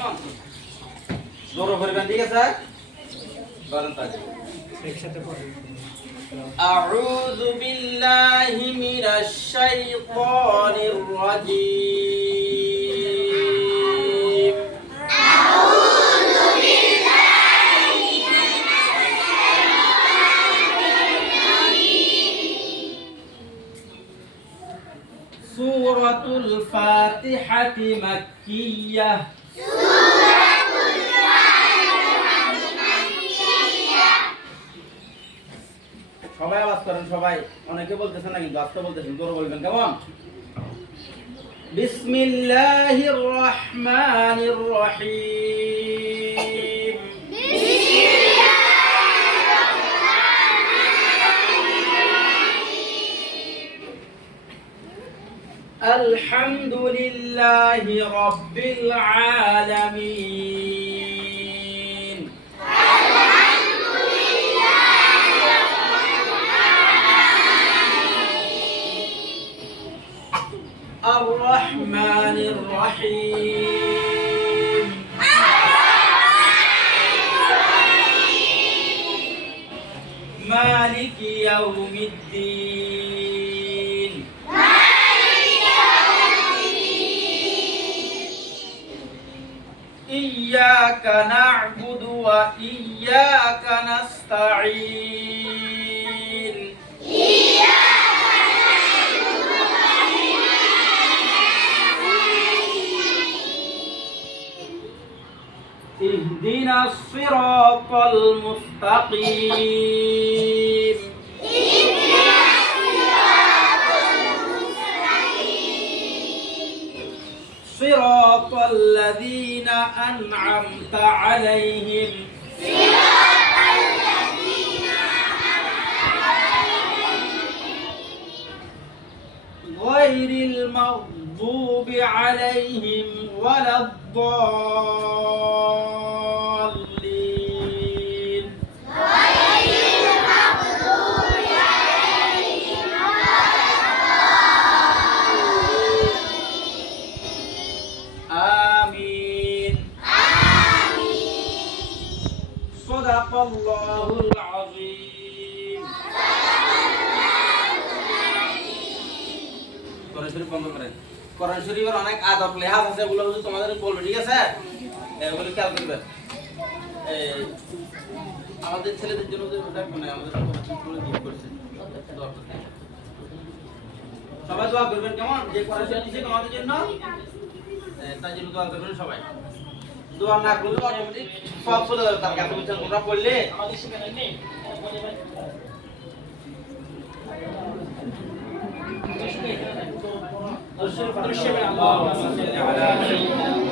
কেমন জোরে পড়বেন ঠিক আছে বলেন তাই একসাথে পড়বেন أعوذ بالله من الشيطان الرجيم أعوذ بالله من الشيطان الرجيم سورة الفاتحة مكية সবাই আওয়াজ করেন সবাই অনেকে বলতেছেন না কিন্তু আস্তে বলতেছেন জোরে বলবেন কেমন বিসমিল্লাহির রহমানির রহিম আলহামদুলিল্লাহি রাব্বিল আলামিন الرحمن الرحيم مالك يوم الدين إياك نعبد وإياك نستعين اهدنا الصراط المستقيم صراط الذين أنعمت عليهم غير المغضوب عليهم ولا الضالين آمين صدق الله العظيم কোরআন শরীফ বন্ধ করেন কোরআন শরীফের অনেক আদব লেহাজ আছে ওগুলো যদি তোমাদের বলবো ঠিক আছে এগুলো খেয়াল করবে আমাদের ছেলেদের জন্য দেখো না আমাদের সবাই দোয়া করবেন কেমন যে কোরআন শরীফ দিয়েছে তোমাদের জন্য তার জন্য দোয়া করবেন সবাই দোয়া না করলে অটোমেটিক সব চলে যাবে তার কাছে বুঝছেন তোমরা পড়লে আমাদের সেখানে নেই اللهم صل على سيدنا